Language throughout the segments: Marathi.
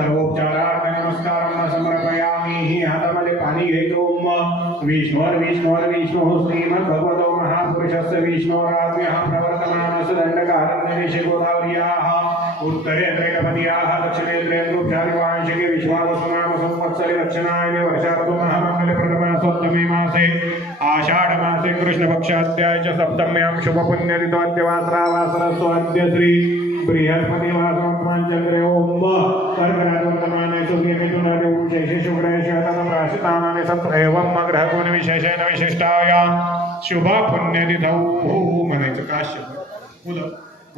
सर्वोपचारार्थ नमस्कारं समर्पयामि। हातामध्ये पाणी घेतो। विष्णुः श्रीमद्भगवतो महापुरुषस्य विष्णोरात्म्यः प्रवर्तमानस्य दण्डकारण्यदेशे गोदावर्याः उत्तरेन्द्रेकपदीयाः दक्षिणेन्द्रेन्द्रोपचारिवांशिके विश्वावसुनाम संवत्सरे दक्षिणायने वर्षाऋतु महामङ्गले प्रथमसप्तमे मासे आषाढमासे कृष्णपक्षाद्याय च सप्तम्यां शुभपुण्यतिथोऽद्यवासरावासरस्तु अद्य श्री बृहस्पतिवासमाञ्चन्द्रे ओम कर्कराजवर्तमाने सूर्यमिथुनादि विशेषे शुक्रेश्वराशितानानि सत्रैवं ग्रहगुण विशेषेण विशिष्टाया शुभ पुण्यतिथौ म्हणायचं काश्यप कुल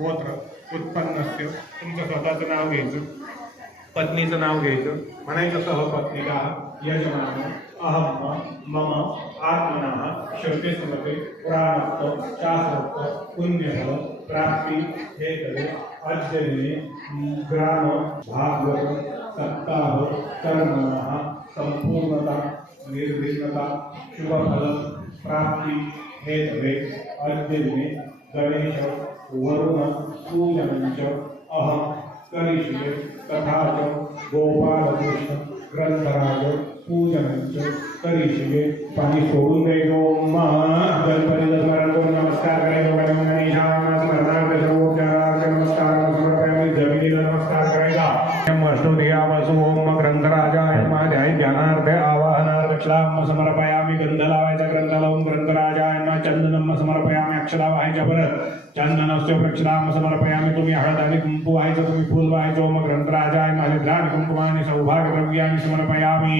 गोत्र उत्पन्नस्य तुमचं स्वतःचं नाव घ्यायचं पत्नीचं नाव घ्यायचं म्हणायचं सहपत्नीला यजमान अहम मम आत्मनः श्रुतिस्मृति प्रारब्ध शास्त्रोक्त पुण्यफल प्राप्ति हेतवे अद्य दिने ग्राम भागवत सप्ताह कर्मणः संपूर्णता निर्विघ्नता शुभफल प्राप्ति हेतवे अद्य दिने गणेश वरुण पूजनञ्च अहं करिष्ये तथा च गोपालकृष्ण ग्रंथराज पूजनञ्च करिष्ये। पाणी सोडून द्यायचो। गणपतीचं स्मरण करून नमस्कार करायचो। गणेशांना स्मरणार्थ सर्वोपचारार्थ नमस्कार समर्पयामि। जमिनीला नमस्कार करायचा। अष्टोदयावसु ओम ग्रंथराजाय ध्याय ध्यानार्थ आवाहनार्थ अक्षराम समर्पयामि। गंध लावायचा। ग्रंथ लावून ग्रंथराजाय चंदनम समर्पयामि। अक्षरा व्हायच्या परत चंदनस्य प्रक्षराम समर्पयामि। तुम्ही हळद आणि कुंकू व्हायचं। तुम्ही फूल व्हायचो। मग ग्रंथराजाय हरिद्राणि कुंकुमानि सौभाग्यद्रव्याणि समर्पयामि।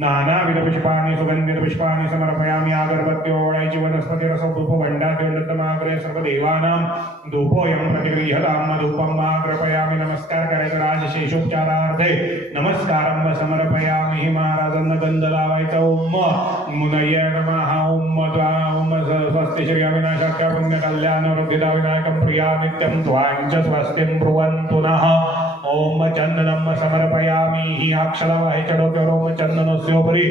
नानाविध पुष्पाणि सुगंधित पुष्पाणि समर्पयामि। अगरबत्ती ओळायची। वनस्पती रस धूप भंडारमाग्रे सर्वदेवानां धूपोऽयं प्रतिगृह्यतां धूपं कृपयामि। नमस्कार करायचं। राजशेषोपचारार्थे नमस्कारं समर्पयामि। महाराजांना गंध लावायचा। ओम मुनये नमः। ओम स्वस्ति श्री अविनाशाख्य पुण्य कल्याण वृद्धिदा विनायकं प्रिया नित्यं त्वाञ्च स्वस्तिं ब्रुवन्तु नः। ओम चंदनम समर्पयामि। अक्षरावाहेच्या डोक्यावर ओम चंदनस्योपरी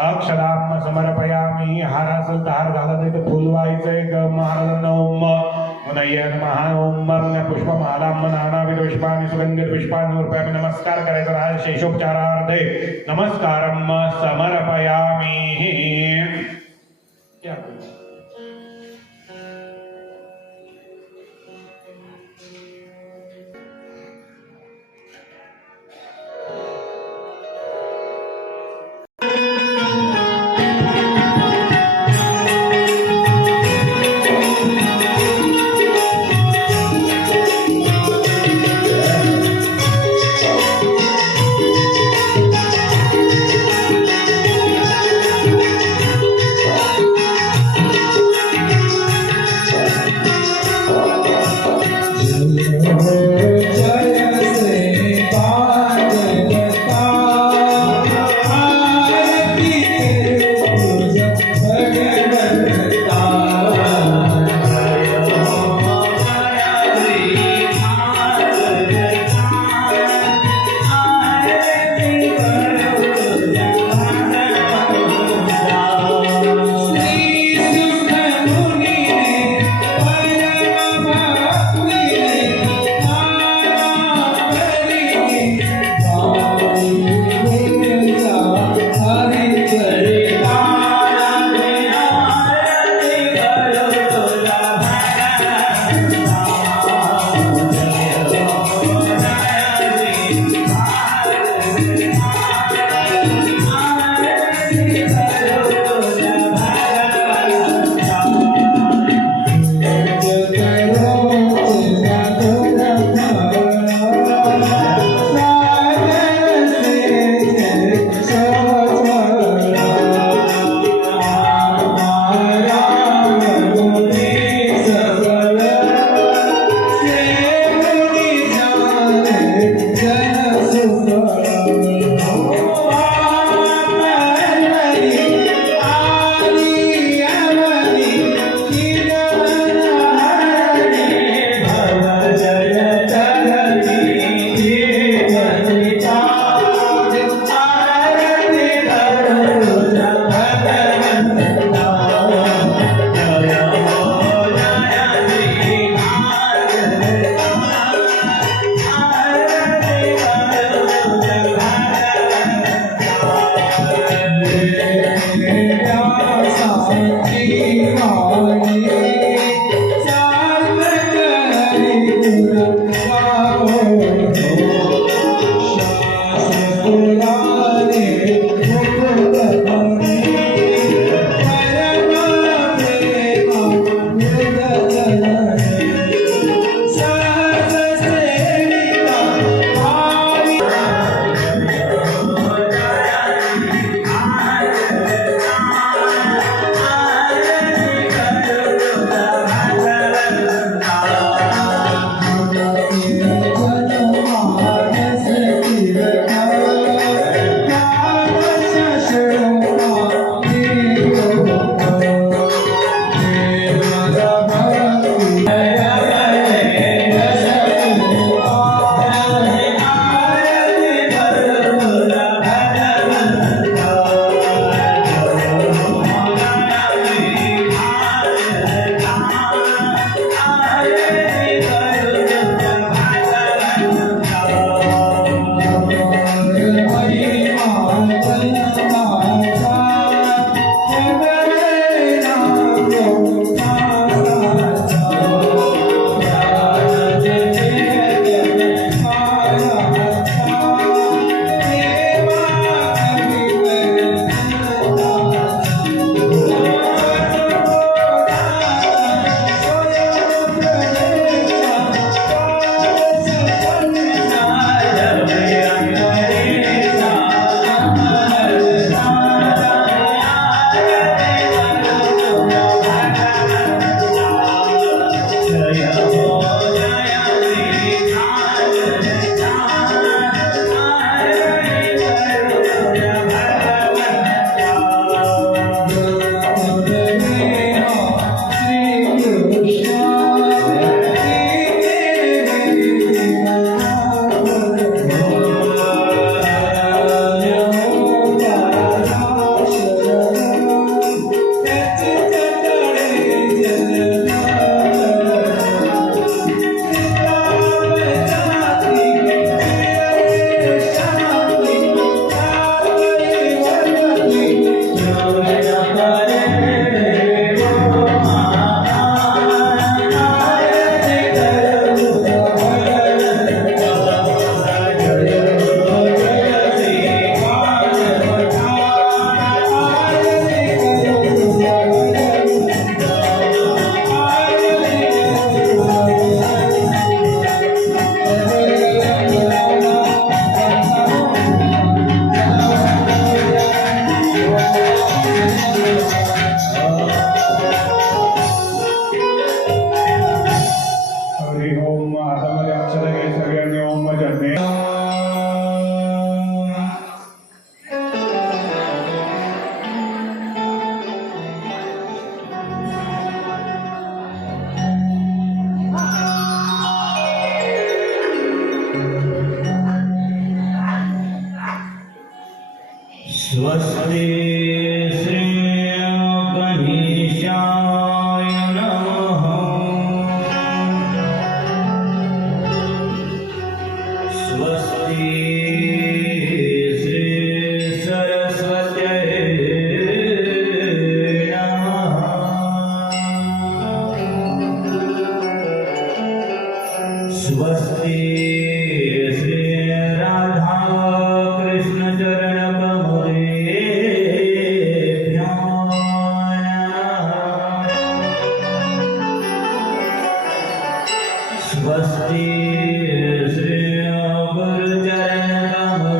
अक्षराम समर्पयामि। हाराचं धार झाला नाही तर फुल व्हायचंय। महाराजांना ओम मुनये नमः। ओम पुष्पमालां नानाविध पुष्पाणि सुगंधित पुष्पाणि समर्पयामि। नमस्कार करायचा। राजशेषोपचारार्थे नमस्कारं समर्पयामि। स्वस्ति श्री गणेशाय नमः। स्वस्ति श्री सरस्वत्यै नमः। स्वस्ति श्री राधा कृष्ण चरण कमलेभ्यो नमः। स्वस्ति श्री गुरुचरण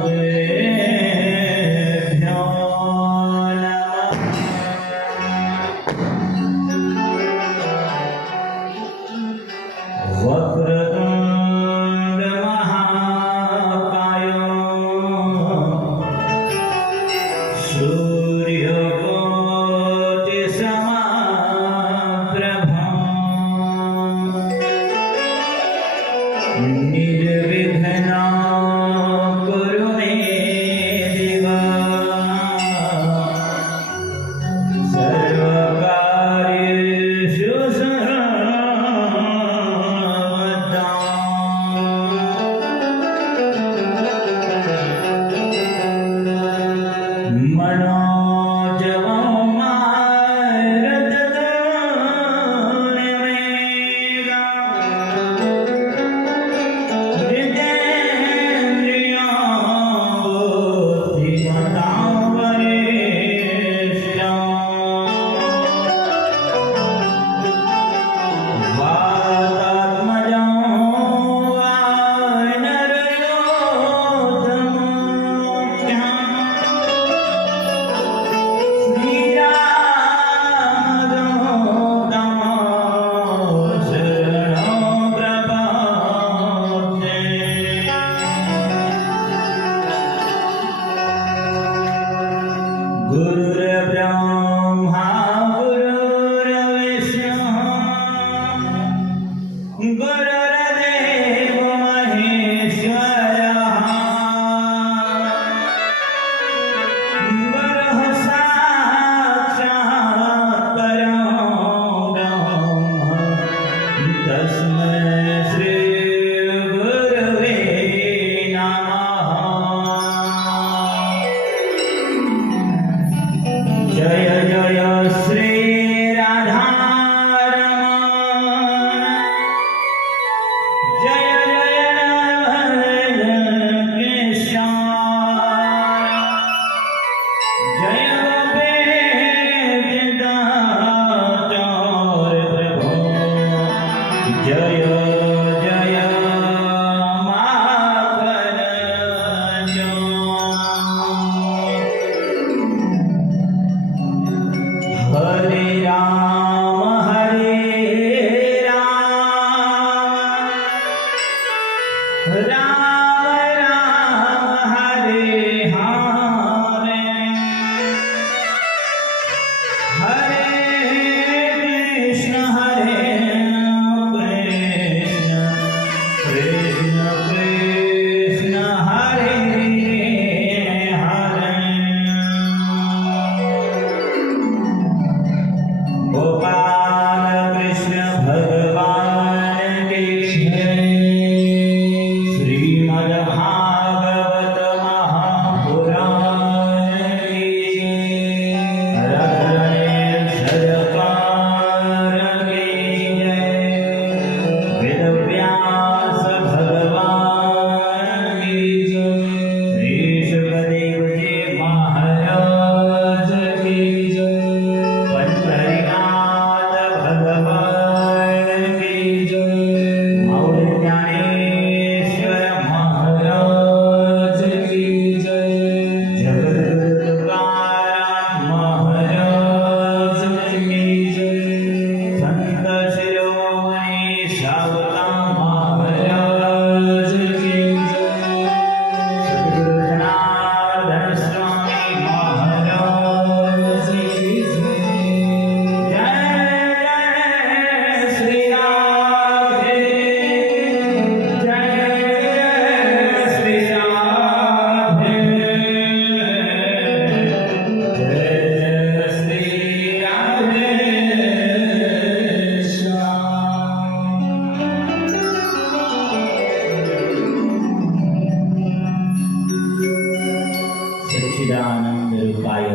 सच्चिदानंदरूपाय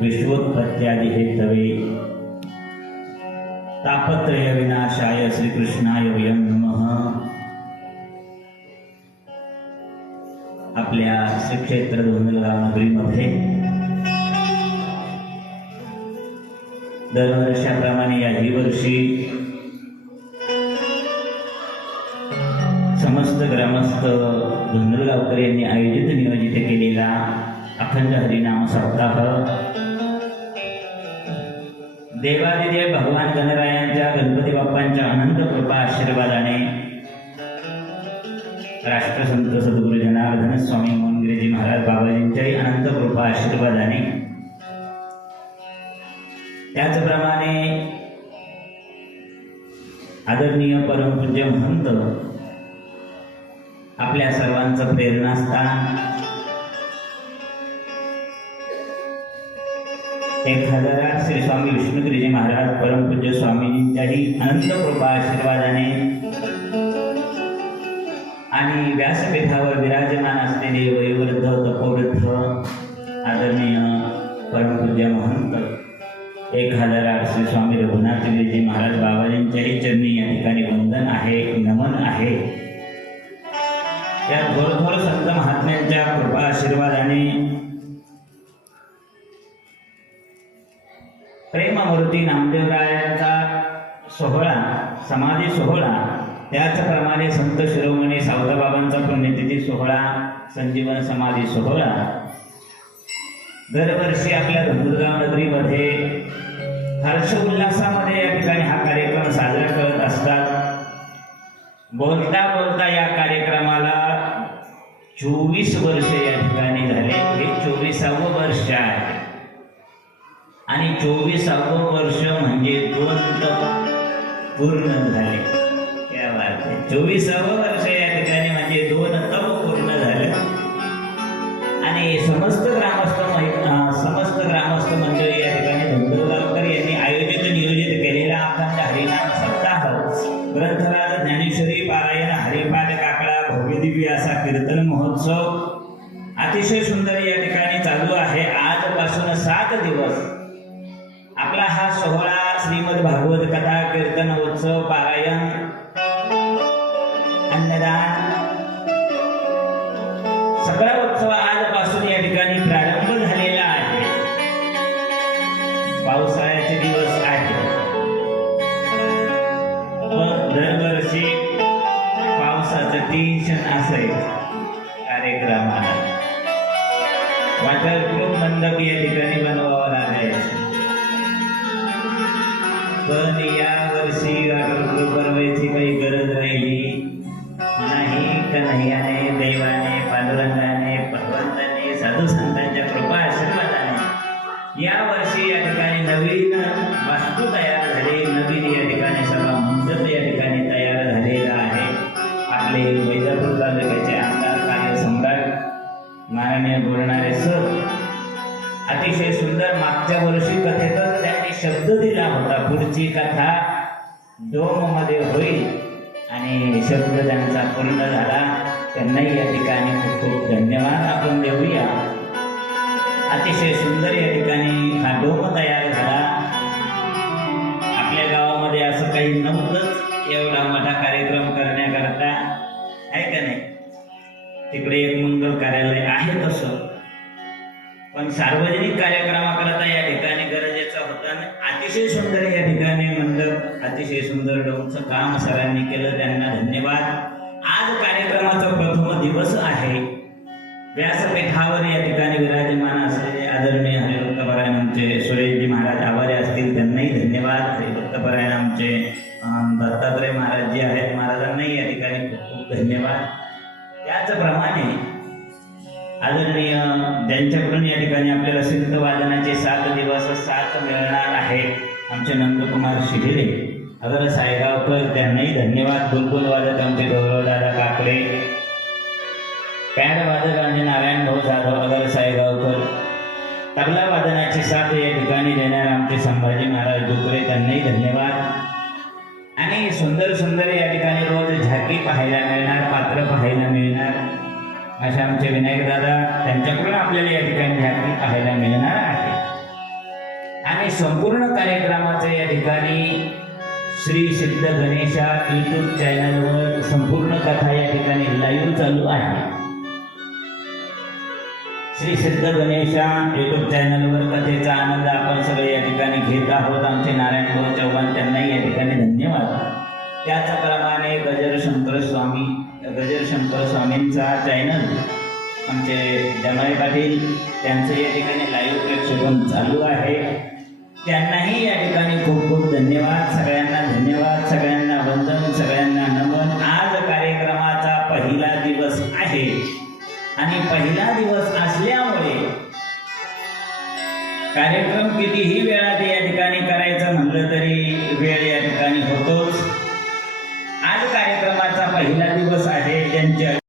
विश्वोत्पत्त्यादिहेतवे तापत्रय विनाशाय श्रीकृष्णाय वयं नमः. आपल्या श्री क्षेत्र धोंडलगाव नगरीमध्ये दरवर्षाप्रमाणे याही वर्षी समस्त ग्रामस्थ धोंडलगावकर यांनी आयोजित नियोजित केलेला अखंड हरिनाम सप्ताह देवादिदेव भगवान गणरायांच्या गणपती बाप्पांच्या अनंत कृपा आशीर्वादाने राष्ट्रसंत सद्गुरू जनार्दन स्वामी मोहनगिरीजी महाराज बाबाजींच्याही अनंत कृपा आशीर्वादाने त्याचप्रमाणे आदरणीय परमपूज्य महंत आपल्या सर्वांचं प्रेरणास्थान 1008 श्री स्वामी विष्णुगिरीजी महाराज परमपूज्य स्वामीजींच्याही अनंत कृपा आशीर्वादाने आणि व्यासपीठावर विराजमान असलेले वयोवृद्ध तपोवृद्ध आदरणीय परमपूज्य महंत 1008 श्री स्वामी रघुनाथगिरीजी महाराज बाबाजींच्याही चरणी या ठिकाणी वंदन आहे, नमन आहे. या थोर संत महात्म्यांच्या कृपा आशीर्वादाने प्रेममूर्ती नामदेवरायांचा सोहळा, समाधी सोहळा, त्याचप्रमाणे संत शिरोमणी सावताबाबांचा पुण्यतिथी सोहळा, संजीवन समाधी सोहळा दरवर्षी आपल्या धुंदलगाव नगरीमध्ये हर्ष उल्हासामध्ये या ठिकाणी हा कार्यक्रम साजरा करत असतात. बोलता बोलता या कार्यक्रमाला 24 वर्ष या ठिकाणी झाले. हे 24वे वर्ष आहे आणि 24वे वर्ष म्हणजे 2 तप पूर्ण झाले. क्या बात आहे. 24वे वर्ष या ठिकाणी म्हणजे 2 तप पूर्ण झाले आणि समस्त ग्रामस्थ मंडळी या ठिकाणी धुंदलगावकर यांनी आयोजित नियोजित केलेला अखंड हरिनाम सप्ताह, ग्रंथराज ज्ञानेश्वरी पारायण, हरिपाठ काकडा, भव्य दिव्य असा कीर्तन महोत्सव अतिशय सुंदर या ठिकाणी चालू आहे. आजपासून 7 दिवस आपला हा सोहळा श्रीमद भागवत कथा, कीर्तन उत्सव, पारायण, अन्नदान सगळा उत्सव आजपासून या ठिकाणी प्रारंभ झालेला आहे. पावसाळ्याचे दिवस आहे पण दरवर्षी पावसाचं टेन्शन असेल कार्यक्रमाला वॉटरप्रूफ मंडप या ठिकाणी बनवावं लागायचं. पण या वर्षी वॉटरप्रूफ बनवायची काही गरज राहिली नाही. कन्हैयाने, देवाने, पांडुरंगाने, भगवंताने, साधू संतांच्या कृपा आशीर्वादाने या वर्षी या ठिकाणी नवीन वास्तू तयार झाली. नवीन या ठिकाणी सगळा मंडप या ठिकाणी तयार झालेला आहे. आपले वैजापूर तालुक्याचे आमदार, कार्यसम्राट माननीय बोलणारे सर अतिशय सुंदर मागच्या वर्षी कथेतच त्यांनी शब्द दिला होता, पुढची कथा डोममध्ये होईल आणि शब्द त्यांचा पूर्ण झाला. त्यांनाही या ठिकाणी खूप खूप धन्यवाद आपण देऊया. अतिशय सुंदर या ठिकाणी हा डोम तयार झाला. आपल्या गावामध्ये असं काही नव्हतंच एवढा मोठा कार्यक्रम करण्याकरता, आहे का नाही. तिकडे एक मंगल कार्यालय आहे तसं, पण सार्वजनिक कार्यक्रमाकरता या ठिकाणी गरजेचं होतं. अतिशय सुंदर या ठिकाणी मंडप, अतिशय सुंदर डोमचं काम सरांनी केलं, त्यांना धन्यवाद. आज कार्यक्रमाचा प्रथम दिवस आहे. व्यासपीठावर या ठिकाणी विराजमान असलेले आदरणीय हरिभक्तपरायण आमचे सुरेशजी महाराज आवारे असतील, त्यांनाही धन्यवाद. हरिभक्तपरायण आमचे दत्तात्रय महाराज जे आहेत, महाराजांनाही या ठिकाणी खूप खूप धन्यवाद. त्याचप्रमाणे आदरणीय ज्यांच्याकडून या ठिकाणी आपल्याला सिद्ध वादनाचे 7 दिवस 7 मिळणार आहे आमचे नंदकुमार शिहिरे, अगर सायगावकर, त्यांनाही धन्यवाद. बुलबुल वादक आमचे गौरवदादा काकडे, पॅड वादक आमचे नारायण भाऊ जाधव, अगर सायगावकर, तबला वादनाची 7 या ठिकाणी देणार आमचे संभाजी महाराज डुकरे, त्यांनाही धन्यवाद. आणि सुंदर सुंदर या ठिकाणी रोज झाकी पाहायला मिळणार, पात्र पाहायला मिळणार. असे आमचे विनायक दादा, त्यांच्याकडून आपल्याला या ठिकाणी ध्यान पाहायला मिळणार आहे. आणि संपूर्ण कार्यक्रमाचं या ठिकाणी श्री सिद्ध गणेशा यूट्यूब चॅनलवर संपूर्ण कथा या ठिकाणी लाईव्ह चालू आहे. श्री सिद्ध गणेशा यूट्यूब चॅनलवर कथेचा आनंद आपण सगळे या ठिकाणी घेत आहोत. आमचे नारायण भाऊ चव्हाण, त्यांनाही या ठिकाणी धन्यवाद. त्याचप्रमाणे गजर शंकर स्वामींचा चॅनल आमचे जमाई पाटील, त्यांचं या ठिकाणी लाईव्ह प्रेक्षेपण चालू आहे. त्यांनाही या ठिकाणी खूप खूप धन्यवाद. सगळ्यांना धन्यवाद, सगळ्यांना वंदन, सगळ्यांना नमन. आज कार्यक्रमाचा पहिला दिवस आहे आणि पहिला दिवस असल्यामुळे कार्यक्रम कितीही वेळा ते या